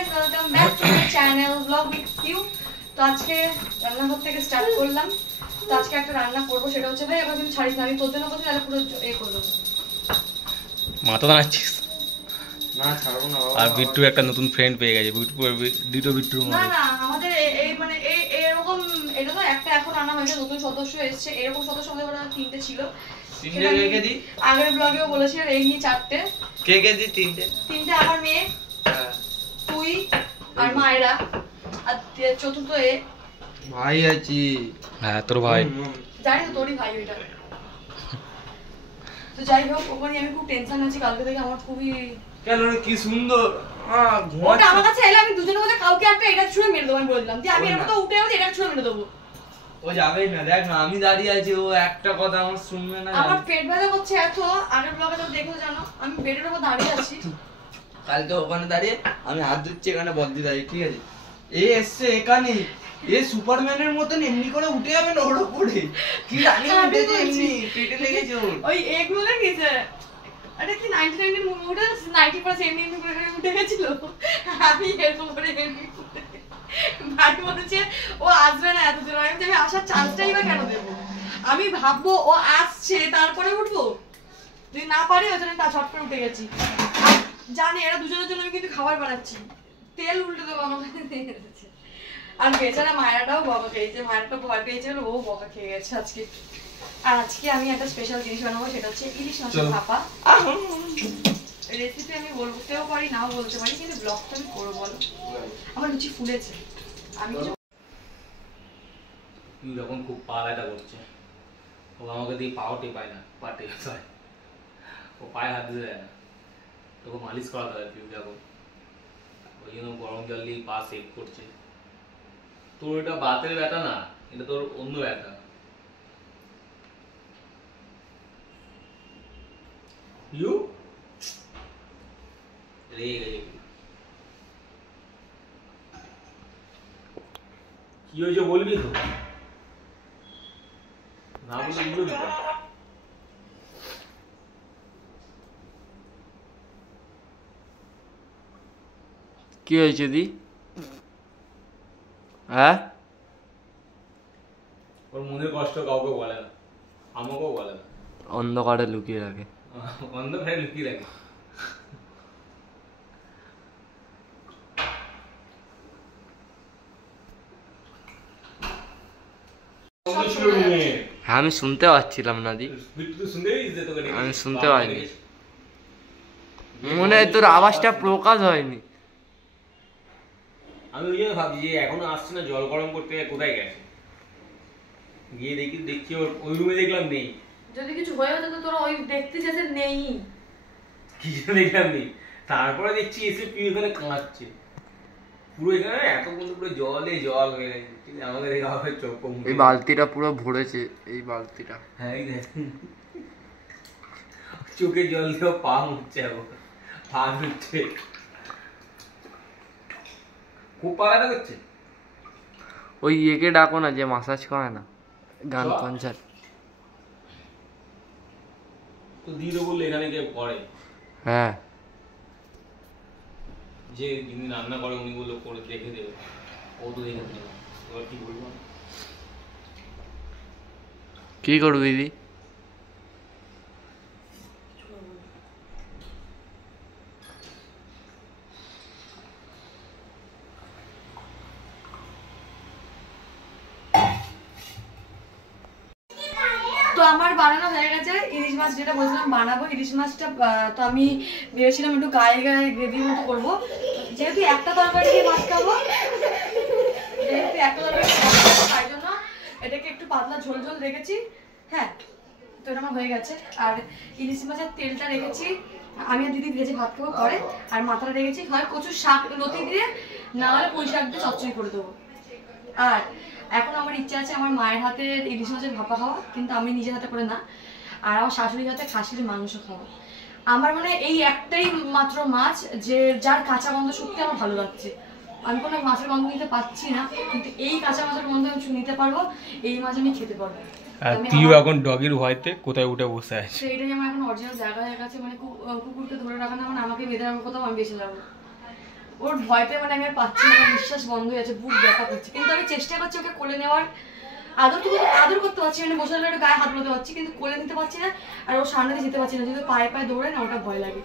Guys, welcome back to my channel blog with you. তো আজকে রান্নাঘর থেকে স্টার্ট করলাম। তো আজকে একটা রান্না করবো, সেটা হচ্ছে ভাই এবার তুমি ছাড়িস না, আমি তোর জন্য করছি, তাহলে পুরো এ করে দেবো। মাথা দাঁড়াচ্ছিস না, ছাড়বো না। আর বিট্টু একটা নতুন ফ্রেন্ড পেয়ে গেছে, বিট্টু না না, আমাদের এই মানে এরকম এটা তো একটা এখন আনা হয়েছে, নতুন সদস্য এসেছে। এরকম সদস্য আমাদের 3টে ছিল। আগের ব্লগেও বলেছি, এই নিয়ে 4টে। কে দি? 3টে আমার মেয়ে, তুই আর মায়েরা, আর চতুর্থ এ ভাই আছি। হ্যাঁ তোর ভাই, জানি তো তোরই ভাই ওইটা। তো যাই হোক, ওখানে আমি খুব টেনশন আছি কালকে থেকে। আমার খুবই কেন কি সুন্দর ওটা আমার কাছে এলে আমি দুজনের মধ্যে কাউকে একটা এটা ছুঁড়ে মেরে দেবো। আমি বললাম যে আমি এর মতো উঠে যাবো, এটা ছুঁড়ে মেরে দেবো। ও যাবেই না, দেখ না আমি দাঁড়িয়ে আছি, ও একটা কথা আমার শুনবে না। আমার পেট ব্যথা করছে এত। আগের ব্লগে তো দেখো জানো, আমি বেডের উপর দাঁড়িয়ে আছি। কালকে ওখানে দাঁড়িয়ে আমি হাত ধুচ্ছি, এখানে বলতে দাঁড়িয়ে, ঠিক আছে? এ এসছে এখানে, এ সুপারম্যানের মতন এমনি করে উঠে যাবে না ওর উপরে। কি জানি উঠেছে, এমনি পেটে লেগেছে ওর। ওই এগুলো লেগেছে। আরে কি 99 মুভি ওটা 90% এমনি এমনি করে উঠে গেছিল। আমি এরকম করে এমনি ভাই বলেছে ও আসবে না এত দূর। আমি আসার চান্সটাই বা কেন দেবো? আমি ভাববো ও আসছে তারপরে উঠবো, যদি না পারি ওই জন্য তার শর্ট করে উঠে গেছি। আর জানি এরা দুজনের জন্য আমি কিন্তু খাবার বানাচ্ছি, তেল উল্টে দেবো আমাকে। আর বেচারা মায়েরাটাও বকা খেয়েছে, মায়েরাটা ভয় পেয়েছে, ও বকা খেয়ে গেছে আজকে। আর আজকে আমি একটা স্পেশাল জিনিস বানাবো, সেটা হচ্ছে ইলিশ মাছের ভাপা। রেসিপি আমি বলতেও পারি, নাও বলতে পারি, কিন্তু ব্লগটা আমি করবো। বলো, আমার লুচি ফুলেছে। আমি যখন খুব পা ব্যথা করছে, ও আমাকে দিয়ে পাও টেপায় না, পা টেপায়, ও পায়ে হাত দিতে দেয় না, তোকে মালিশ করাতে হয় পিউ দেখো, ওই জন্য গরম জল দিয়ে পা সেভ করছে। তোর এটা বাতের ব্যথা না, এটা তোর অন্য ব্যথা। ইউ রেগে গেছে, কি হয়েছে বলবি তো, না বললে বুঝবি তো। কি হয়েছে দি? হ্যাঁ, ওর মনের কষ্ট কাউকে বলে না, আমাকেও বলে না, অন্ধকারে লুকিয়ে রাখে। অন্ধকারে লুকিয়ে রাখে। হ্যাঁ, আমি শুনতে পাচ্ছিলাম না দি, আমি শুনতে পাইনি। মনে হয় তোর আওয়াজটা প্রকাশ হয়নি। আমি ওই জন্য ভাবছি যে এখনো আসছে না, জল গরম করতে কোথায় গেছে। গিয়ে দেখছি ওই রুমে দেখলাম নেই। যদি কিছু হয়ে যেত তোরা ওই দেখতে যেতে নেই, কিছু দেখলাম নেই। তারপরে দেখছি এসে তুই এখানে কাঁদছে পুরো, এখানে এত বন্ধু পুরো জলে জল হয়ে গেছে। ঠিক আছে, আমাকে দেখে আবার চোখ কম, এই বালতিটা পুরো ভরেছে, এই বালতিটা। হ্যাঁ এই দেখ, চোখে জল দিয়েও পা মুছছে, এখন পা ধুচ্ছে, খুব পা ব্যথা করছে। ওই ইয়েকে ডাকো না, যে মাসাজ করে না, গান কনসার্ট। তো দিদিও বললে এখানে কেউ করে, হ্যাঁ, যে যিনি রান্না করে উনি বললো করে দেখে দেবে, ও তো দেখে দেবে। এবার কি বলবো, কি করবি দিদি? তো আমার বানানো হয়ে গেছে ইলিশ মাছ, যেটা বলছিলাম বানাবো। ইলিশ মাছটা তো আমি ভেবেছিলাম একটু গায়ে গায়ে গ্রেভির মতো করবো, যেহেতু একটা তরকারি দিয়ে মাছ খাবো, তাই জন্য এটাকে একটু পাতলা ঝোল ঝোল রেখেছি। হ্যাঁ, তো এটা আমার হয়ে গেছে। আর ইলিশ মাছের তেলটা রেখেছি আমি আর দিদি ভেজে ভাত খাবো পরে। আর মাথাটা রেখেছি হয় কচুর শাক লতি দিয়ে, না হলে পুঁই শাক দিয়ে চচ্চড়ি করে দেবো। আর এখন আমার ইচ্ছা আছে আমার মায়ের হাতে ইলিশ মাছের ভাপা খাওয়া, কিন্তু আমি নিজের হাতে করে না। আর আমার শাশুড়ির হাতে খাসির মাংস খাওয়া। আমার মানে এই একটাই মাত্র মাছ যে যার কাঁচা গন্ধ সত্যি আমার ভালো লাগছে। আমি কোনো মাছের গন্ধ নিতে পারছি না, কিন্তু এই কাঁচা মাছের গন্ধ আমি নিতে পারবো, এই মাছ আমি খেতে পারবো। আর তুইও এখন ডগির ভয়তে কোথায় উঠে বসে আছিস। সেইটাই আমার এখন অরিজিনাল জায়গা হয়ে গেছে, মানে কুকুরকে ধরে রাখা না, মানে আমাকে বেঁধে রাখার কোথাও আমি বেশি লাগবো। ওর ভয়তে মানে আমি আর পাচ্ছি না, আমার নিঃশ্বাস বন্ধ হয়ে যাচ্ছে, বুক ব্যথা করছে, কিন্তু আমি চেষ্টা করছি ওকে কোলে নেওয়ার, আদর করতে পারছি, মানে বসে একটু গায়ে হাত মতো পারছি, কিন্তু কোলে নিতে পারছি না, আর ওর সামনে দিয়ে যেতে পারছি না, যদি পায়ে পায়ে দৌড়ে না ওটা ভয় লাগে,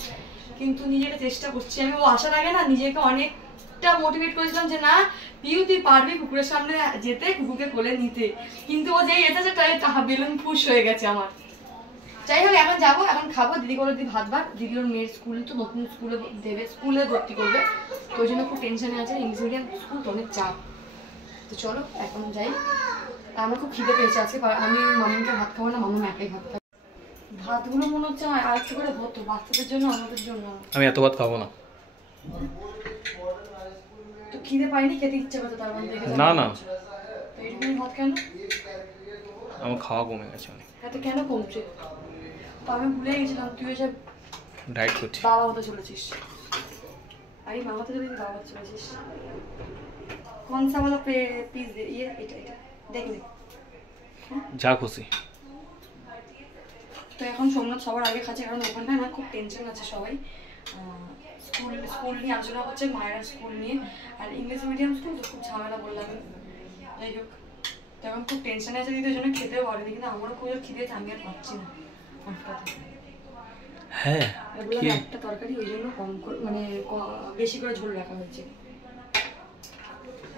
কিন্তু নিজেকে চেষ্টা করছি আমি। ও আসার আগে না নিজেকে অনেকটা মোটিভেট করেছিলাম যে না পিউ তুই পারবি কুকুরের সামনে যেতে, কুকুরকে কোলে নিতে, কিন্তু ও যেই এসেছে তাই বেলুন ফুস হয়ে গেছে আমার। যাই হোক এখন যাবো, এখন খাবো, দিদি করে দিদি ভাত ভাত, দিদি ওর মেয়ের স্কুল তো নতুন স্কুলে দেবে, স্কুলে ভর্তি করবে, তো ওই জন্য খুব টেনশনে আছে, ইংলিশ মিডিয়াম স্কুল তো অনেক চাপ। তো চলো এখন যাই, আমার খুব খিদে পেয়েছে আজকে, আমি মামুনকে ভাত খাবো না, মামুন একাই ভাত খাবো। ভাতগুলো মনে হচ্ছে আমার আরেকটু করে হতো, বাচ্চাদের জন্য আমাদের জন্য। আমি এত ভাত খাবো না। তো খিদে পাইনি, খেতে ইচ্ছে করতো তার মধ্যে দেখে। না না, তো এইটুকুনি ভাত কেন? আমার খাওয়া কমে গেছে অনেক। এত কেন কমছে? তো আমি ভুলে গেছিলাম তুই এসে ডায়েট করছি। বাবা হতে চলেছিস। আরে মামা তো যদি বাবা হতে চলেছিস। কোন সা वाला পিস দে, এটা দেখ নে। যা খুশি। তো এখন সোমনাথ সবার আগে খাচ্ছে, কারণ ওখানটায় না খুব টেনশন আছে সবাই, স্কুল নিয়ে আলোচনা হচ্ছে, মায়ের স্কুল নিয়ে, আর ইংলিশ মিডিয়াম স্কুল তো খুব ঝামেলা বললাম। যাই হোক তো এখন খুব টেনশনে আছে, দিদি ওই জন্য খেতেও পারেনি, কিন্তু আমারও খুব খিদে আছে, আমি আর পাচ্ছি না হ্যাঁ একটা তরকারি, ওই জন্য কম করে মানে বেশি করে ঝোল রাখা হয়েছে।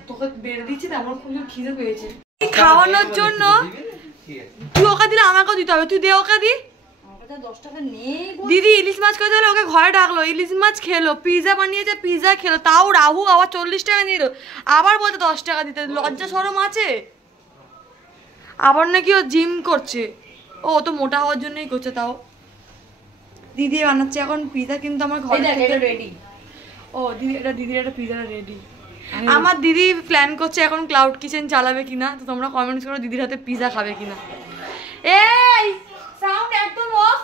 তোকে বেড়ে দিচ্ছি তো আমার খুব খিদে পেয়েছে। খাওয়ানোর জন্য তুই ওকে দিলে আমাকেও দিতে হবে, তুই দে ওকে দি। 10 টাকা নেই দিদি, ইলিশ মাছ খেতে হলে ওকে ঘরে ডাকলো, ইলিশ মাছ খেলো, পিৎজা বানিয়েছে, পিৎজা খেলো, তাও রাহু আবার 40 টাকা নিল, আবার বলতে 10 টাকা দিতে, লজ্জা শরম আছে? আবার নাকি ও জিম করছে, ও তো মোটা হওয়ার জন্যই করছে। তাও দিদি বানাচ্ছে এখন পিৎজা, কিন্তু আমার ঘরে রেডি। ও দিদি, এটা দিদির একটা পিৎজা রেডি। আমার দিদি প্ল্যান করছে এখন ক্লাউড কিচেন চালাবে কিনা, তো তোমরা কমেন্টস করো দিদির হাতে পিৎজা খাবে কিনা। এই সাউন্ড একদম অফ।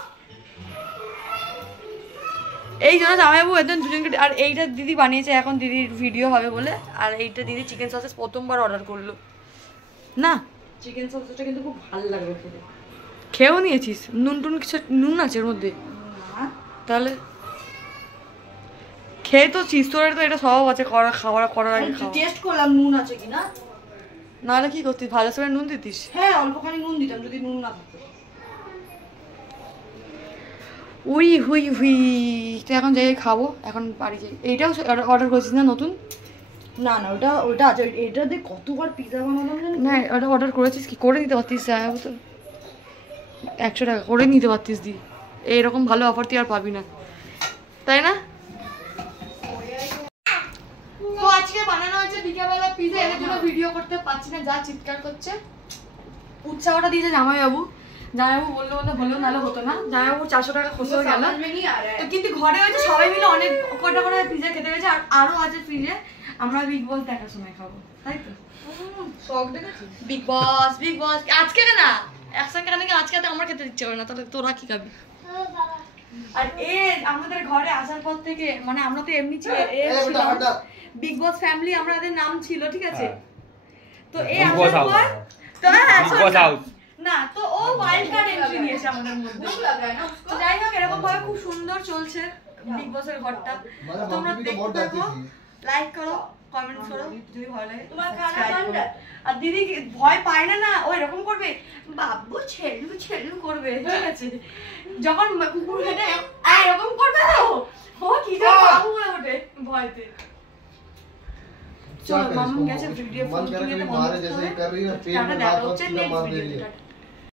এই জন্য জামাইবাবু একজন দুজনকে, আর এইটা দিদি বানিয়েছে, এখন দিদির ভিডিও হবে বলে, আর এইটা দিদি চিকেন সসেস প্রথমবার অর্ডার করলো না। চিকেন সসটা কিন্তু খুব ভালো লাগবে খেতে। খেয়েও নিয়েছিস? নুন টুন কিছু নুন আছে এর মধ্যে? তাহলে খেয়ে তো চিজ, তোর তো এটা স্বভাব আছে করার আগে টেস্ট করলাম নুন আছে কিনা, নাহলে কি করতিস, ভালো সময় নুন দিতিস? হ্যাঁ অল্পখানি নুন দিতাম যদি নুন না থাকতো। উই হুই হুই, তো এখন যাই খাবো, এখন বাড়ি যাই। এইটাও অর্ডার করেছিস না নতুন? না না ওটা আছে, এটা দিয়ে কতবার পিৎজা বানালাম জানি না, ওটা অর্ডার করেছিস কি? করে নিতে পারতিস, তো 100 টাকা করে নিতে পারতিস দি, এইরকম ভালো অফার তুই আর পাবি না, তাই না? তো আজকে বানানো হয়েছে বিকেলবেলা পিৎজা, এর জন্য ভিডিও করতে পারছি না, যা চিৎকার করছে। উৎসাহটা দিয়েছে জামাইবাবু, জামাইবাবু বললো হলো নাহলে হতো না, জামাইবাবু 400 টাকা খরচ হয়ে গেল। তো কিন্তু ঘরে হয়েছে, সবাই মিলে অনেক কটা করে পিৎজা খেতে হয়েছে, আর আরো আছে ফ্রিজে, আমরা বিগ বস দেখার সময় খাবো, তাই তো? শখ দেখেছিস বিগ বস আজকে না, একসঙ্গে কেন আজকে আমার খেতে ইচ্ছে করে না, তাহলে তোরা কি খাবি? আর এ আমাদের ঘরে আসার পর থেকে, মানে আমরা তো এমনি ছিল, বিগ বস ফ্যামিলি আমাদের নাম ছিল, ঠিক আছে? তো এই আসার পর তো না, তো ও ওয়াইল্ড কার্ড এন্ট্রি নিয়েছে আমাদের মধ্যে। তো যাই হোক এরকম ভাবে খুব সুন্দর চলছে বিগ বসের ঘরটা, তোমরা দেখতে থাকো, লাইক করো, কমেন্টস করো যদি ভালো লাগে। আর দিদি ভয় পায় না, ও এরকম করবে, বাবু ছেলু করবে, ঠিক আছে? যখন কুকুর হেঁটে এরকম করবে না, ও কি করে বাবু বলে ওঠে ভয়তে। চলো মামুন গেছে ভিডিও ফোন কিনে, দেখা হচ্ছে নেক্সট ভিডিওতে।